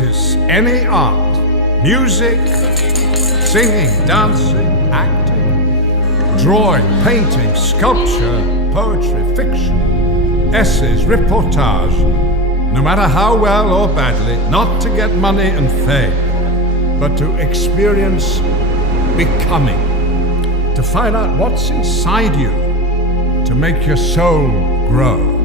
practice any art, music, singing, dancing, acting, drawing, painting, sculpture, poetry, fiction, essays, reportage, no matter how well or badly, not to get money and fame, but to experience becoming, to find out what's inside you, to make your soul grow.